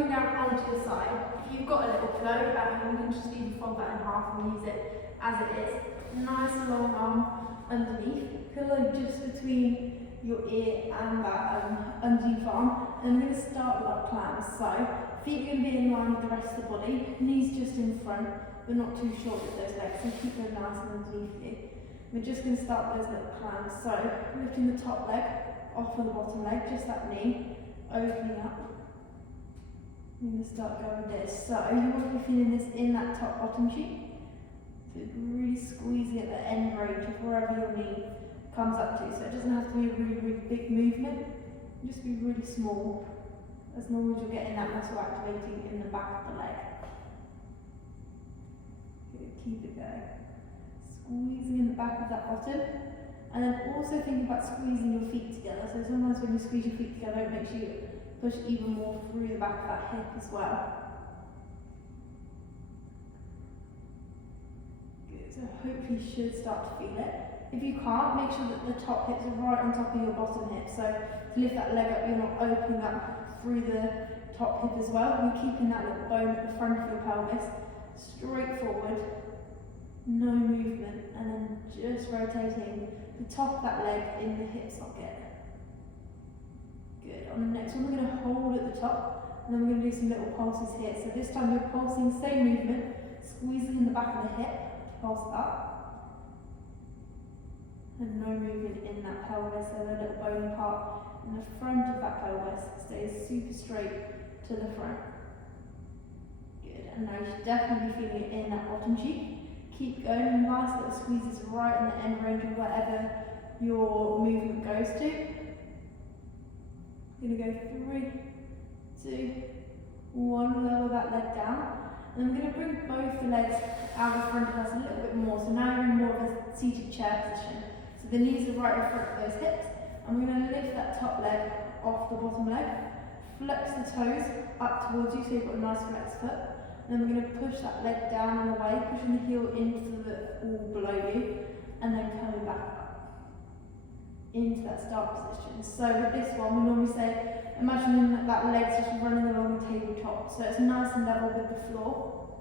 coming down onto the side. If you've got a little pillow at home, you can just even fold that in half and use it as it is. Nice long arm underneath, pillow just between your ear and that underneath arm. And I'm going to start with our clams. So feet are going to be in line with the rest of the body, knees just in front, but not too short with those legs, so keep them nice and underneath you. We're just going to start with those little clams. So lifting the top leg off of the bottom leg, just that knee, opening up. I'm going to start going with this. So you want to be feeling this in that top bottom cheek. So really squeezing at the end range of wherever your knee comes up to. So it doesn't have to be a really, really big movement. Just be really small, as long as you're getting that muscle activating in the back of the leg. Good, keep it going. Squeezing in the back of that bottom. And then also think about squeezing your feet together. So sometimes when you squeeze your feet together, it makes you push even more through the back of that hip as well. Good, so hopefully you should start to feel it. If you can't, make sure that the top hips are right on top of your bottom hip. So to lift that leg up, you're not opening up through the top hip as well. You're keeping that little bone at the front of your pelvis, straight forward, no movement, and then just rotating the top of that leg in the hip socket. Good. On the next one, we're going to hold at the top, and then we're going to do some little pulses here. So this time you're pulsing, same movement, squeezing in the back of the hip to pulse up. And no movement in that pelvis, so the little bony part in the front of that pelvis stays super straight to the front. Good, and now you should definitely be feeling it in that bottom cheek. Keep going, nice little squeezes right in the end range of wherever your movement goes to. You're going to go 3, 2, 1, lower that leg down. And I'm going to bring both the legs out in front of us a little bit more. So now you're in more of a seated chair position. So the knees are right in front of those hips. And we're going to lift that top leg off the bottom leg. Flex the toes up towards you so you've got a nice flex foot. And then we're going to push that leg down and away, pushing the heel into the wall below you. And then coming back up into that start position. So with this one, we normally say, imagine that leg's just running along the tabletop. So it's nice and level with the floor.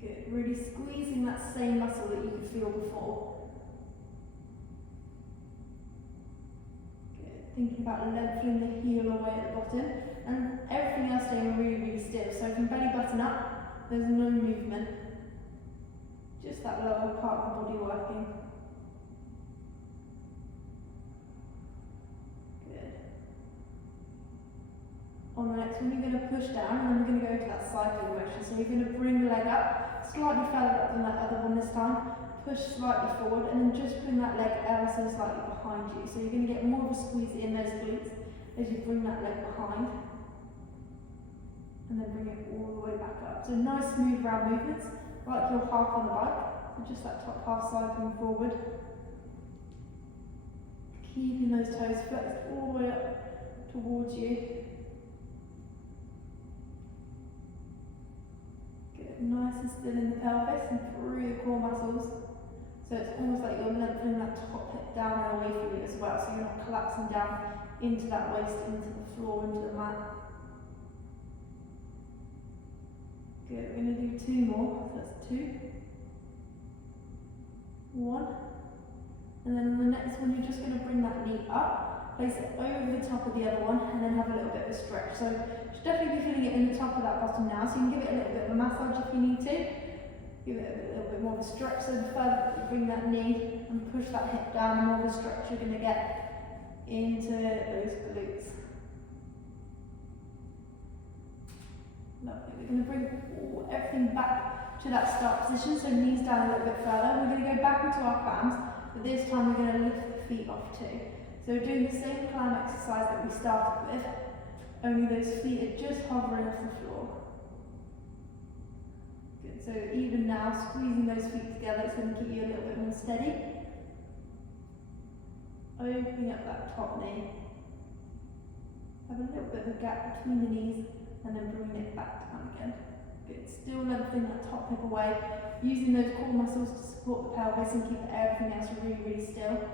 Good, really squeezing that same muscle that you could feel before. Good, thinking about lengthening the heel away at the bottom, and everything else staying really, really still. So from belly button up, there's no movement. Just that lower part of the body working. Good. On the next one, you're going to push down, and then we're going to go to that sidling motion. So you're going to bring the leg up, slightly further up than that other one this time. Push slightly forward, and then just bring that leg ever so slightly behind you. So you're going to get more of a squeeze in those glutes as you bring that leg behind. And then bring it all the way back up. So nice smooth round movements, like you're half on the bike. So just that top half cycling forward. Keeping those toes flexed all the way up towards you. Good, nice and still in the pelvis and through the core muscles. So it's almost like you're lengthening that top hip down and away from you as well. So you're not collapsing down into that waist, into the floor, into the mat. Good, we're going to do 2 more. So that's 2, 1. And then on the next one, you're just going to bring that knee up, place it over the top of the other one, and then have a little bit of a stretch. So you should definitely be feeling it in the top of that bottom now. So you can give it a little bit of a massage if you need to. Give it a little bit more of a stretch. So the further you bring that knee and push that hip down, the more of a stretch you're going to get into those glutes. Lovely. We're going to bring everything back to that start position, so knees down a little bit further. We're going to go back into our clams, but this time we're going to lift the feet off too. So we're doing the same climb exercise that we started with, only those feet are just hovering off the floor. Good, so even now, squeezing those feet together, it's going to keep you a little bit more steady. Opening up that top knee. Have a little bit of a gap between the knees, and then bringing it back down again. Good, still lengthening that top hip away, using those core muscles to support the pelvis and keep everything else really, really still.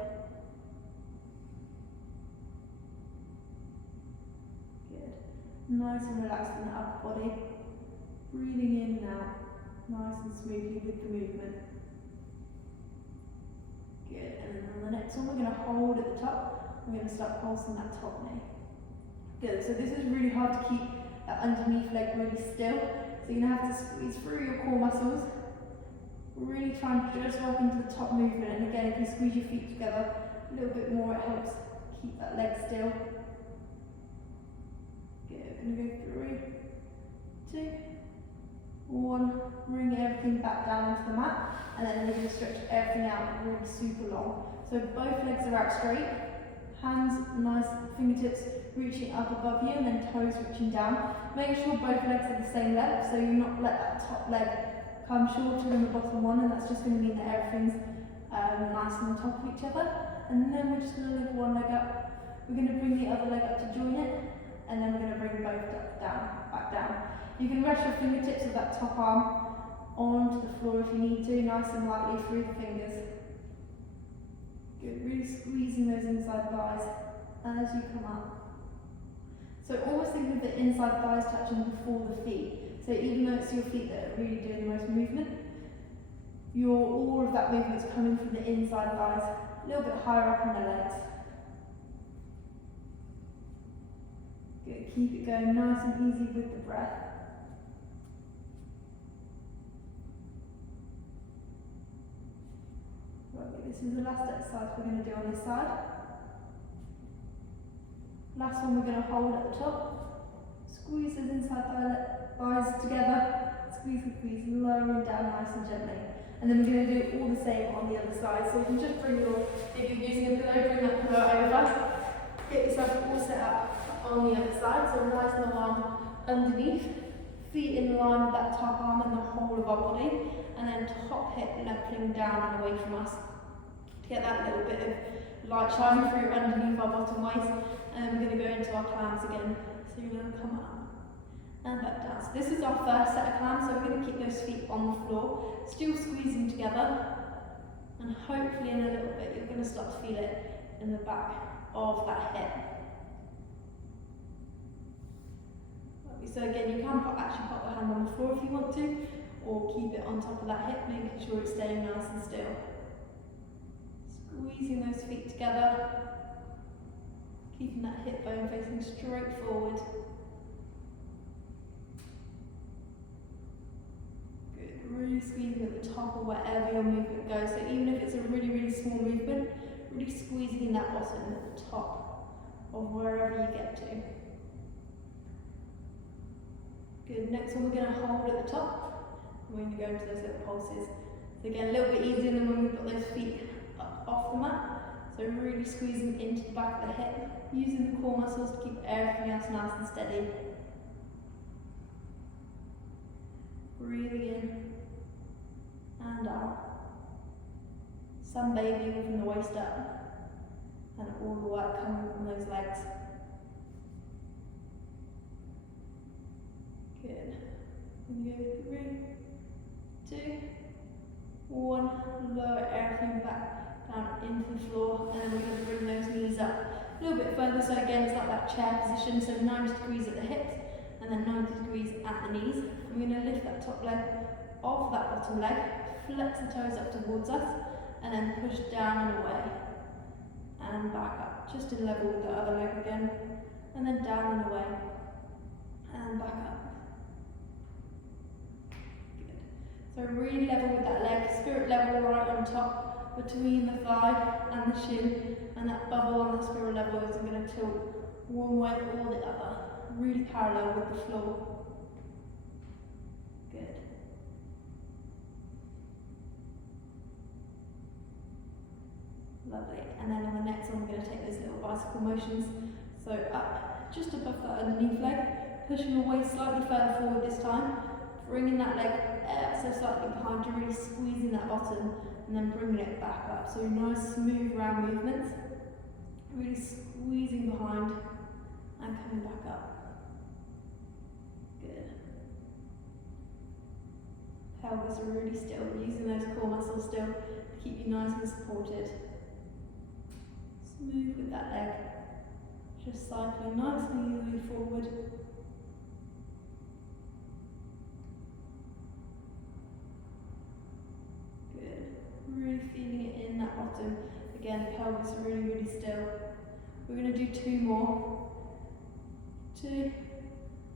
Nice and relaxed in the upper body. Breathing in and out, nice and smoothly with the movement. Good, and then on the next one we're going to hold at the top. We're going to start pulsing that top knee. Good, so this is really hard to keep that underneath leg really still. So you're going to have to squeeze through your core muscles. Really try and just work into the top movement. And again, if you squeeze your feet together a little bit more, it helps keep that leg still. Good, we're going to go 3, 2, 1. Bring everything back down onto the mat. And then we're going to stretch everything out really super long. So both legs are out straight. Hands, nice fingertips reaching up above you, and then toes reaching down. Make sure both legs are the same length, so you're not let that top leg come shorter than the bottom one, and that's just going to mean that everything's nice and on top of each other. And then we're just going to lift one leg up. We're going to bring the other leg up to join it, and then we're going to bring both back down. You can rest your fingertips of that top arm onto the floor if you need to, nice and lightly through the fingers. Good, really squeezing those inside thighs as you come up. So always think of the inside thighs touching before the feet. So even though it's your feet that are really doing the most movement, all of that movement is coming from the inside thighs, a little bit higher up in the legs. Good, keep it going nice and easy with the breath. Right, this is the last exercise we're going to do on this side. Last one we're going to hold at the top. Squeeze those inside thighs together. Squeeze, lowering down nice and gently. And then we're going to do all the same on the other side. So you can just bring if you're using a pillow, bring that pillow over. Get yourself all set up on the other side. So nice and arm underneath. Feet in line with that top arm and the whole of our body. And then top hip leveling down and away from us. To get that little bit of light shining through underneath our bottom waist. And then we're going to go into our clams again. So you're going to come up and back down. So this is our first set of clams. So we're going to keep those feet on the floor, still squeezing together. And hopefully in a little bit you're going to start to feel it in the back of that hip. So again, you can actually pop the hand on the floor if you want to, or keep it on top of that hip, making sure it's staying nice and still. Squeezing those feet together, keeping that hip bone facing straight forward. Good, really squeezing at the top of wherever your movement goes. So even if it's a really, really small movement, really squeezing that bottom at the top of wherever you get to. Good, next one we're going to hold at the top. We're going to go into those little pulses. So again, a little bit easier than when we've got those feet up off the mat. So really squeezing into the back of the hip, using the core muscles to keep everything else nice and steady. Breathing in and out. Sunbathing from the waist up, and all the work coming from those legs. Good. And go 3, 2, 1. Lower everything back down into the floor, and then we're going to bring those knees up a little bit further. So again, it's like that chair position. So 90 degrees at the hips, and then 90 degrees at the knees. We're going to lift that top leg off that bottom leg, flex the toes up towards us, and then push down and away, and back up, just in level with the other leg again, and then down and away, and back up. So really level with that leg, spirit level right on top, between the thigh and the shin, and that bubble on the spirit level is going to tilt one way or the other, really parallel with the floor. Good. Lovely. And then on the next one, we're going to take those little bicycle motions. So up, just above that underneath leg, pushing your waist slightly further forward this time, bringing that leg so slightly behind to really squeezing that bottom, and then bringing it back up. So nice smooth round movements, really squeezing behind and coming back up. Good. Pelvis are really still, using those core muscles still to keep you nice and supported. Smooth with that leg, just cycling nice and easily forward Really feeling it in that bottom. Again, pelvis really, really still. We're going to do 2 more. 2.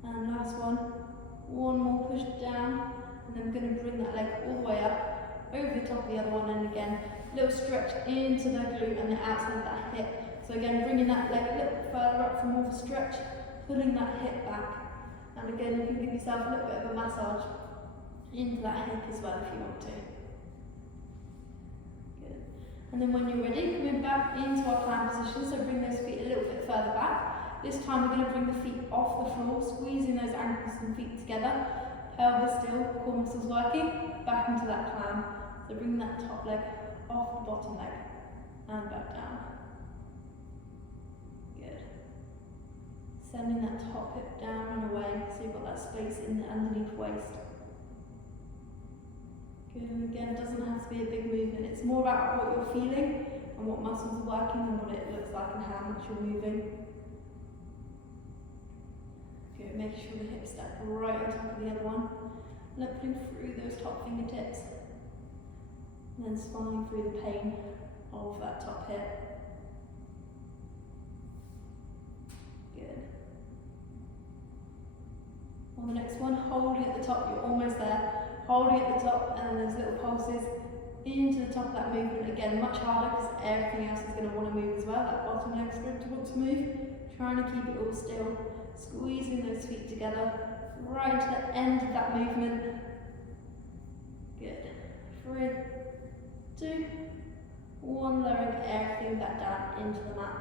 And last one. 1 more push down. And then we're going to bring that leg all the way up, over the top of the other one. And again, little stretch into the glute and the outside of that hip. So again, bringing that leg a little bit further up for more of a stretch, pulling that hip back. And again, you can give yourself a little bit of a massage into that hip as well if you want to. Good. And then when you're ready, coming back into our plank position, so bring those feet a little bit further back. This time we're going to bring the feet off the floor, squeezing those ankles and feet together. Pelvis still, core muscles working, back into that plan. So bring that top leg off the bottom leg and back down. Good. Sending that top hip down and away so you've got that space in the underneath waist. Good, and again, it doesn't have to be a big movement. It's more about what you're feeling and what muscles are working and what it looks like and how much you're moving. Good, making sure the hips stack right on top of the other one. Lifting through those top fingertips. And then smiling through the pain of that top hip. Good. On the next one, holding at the top, you're almost there. Holding at the top, and then those little pulses into the top of that movement. Again, much harder because everything else is going to want to move as well. That bottom leg's going to want to move. Trying to keep it all still. Squeezing those feet together. Right to the end of that movement. Good. 3, 2, 1. Lowering everything back down into the mat.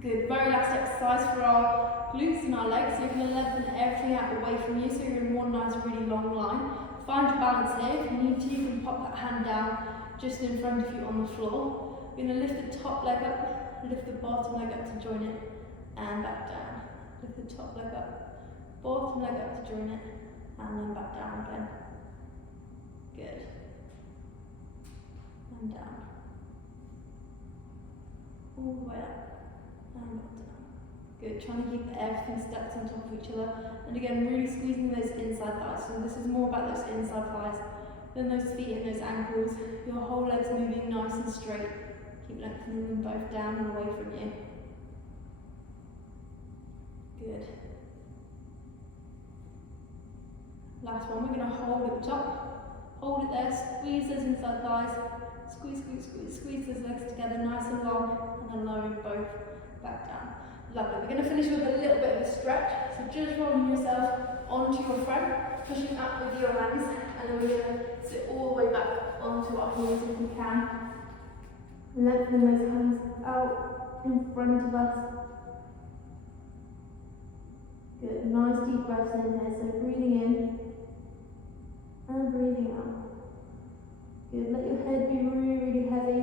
Good. Very last exercise for our glutes and our legs. So you're going to lengthen everything out away from you. So you're in one nice, really long line. Find your balance here. If you need to, you can pop that hand down just in front of you on the floor. You're going to lift the top leg up, lift the bottom leg up to join it, and back down. Lift the top leg up, bottom leg up to join it, and then back down again. Good. And down. All the way up, and back down. Good, trying to keep everything stacked on top of each other. And again, really squeezing those inside thighs. So this is more about those inside thighs than those feet and those ankles. Your whole leg's moving nice and straight. Keep lengthening them both down and away from you. Good. Last one, we're going to hold at the top. Hold it there, squeeze those inside thighs. Squeeze, squeeze, squeeze, squeeze those legs together nice and long. And then lowering both back down. Lovely. We're going to finish with a little bit of a stretch. So just rolling yourself onto your front, pushing up with your hands, and then we're going to sit all the way back onto our heels if we can. Lengthening those hands out in front of us. Good. Nice deep breaths in here. So breathing in and breathing out. Good. Let your head be really, really heavy.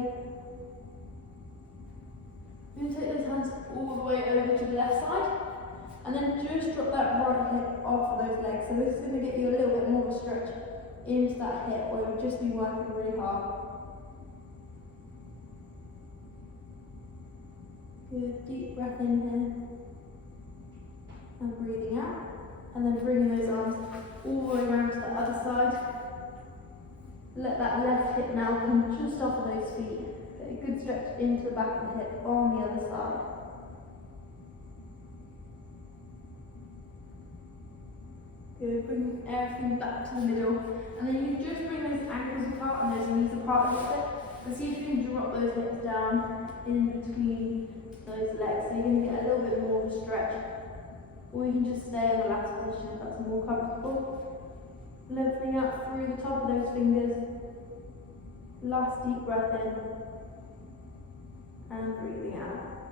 You're going to take those hands all the way over to the left side, and then just drop that right hip off of those legs. So this is going to get you a little bit more of a stretch into that hip, where you'll just be working really hard. Good, deep breath in here, and breathing out, and then bringing those arms all the way around to the other side. Let that left hip now come just off of those feet. A good stretch into the back of the hip on the other side. Good, bring everything back to the middle. And then you just bring those ankles apart and those knees apart a little bit. And see if you can drop those hips down in between those legs. So you're going to get a little bit more of a stretch. Or you can just stay in the last position if that's more comfortable. Lengthening out through the top of those fingers. Last deep breath in. And breathing out.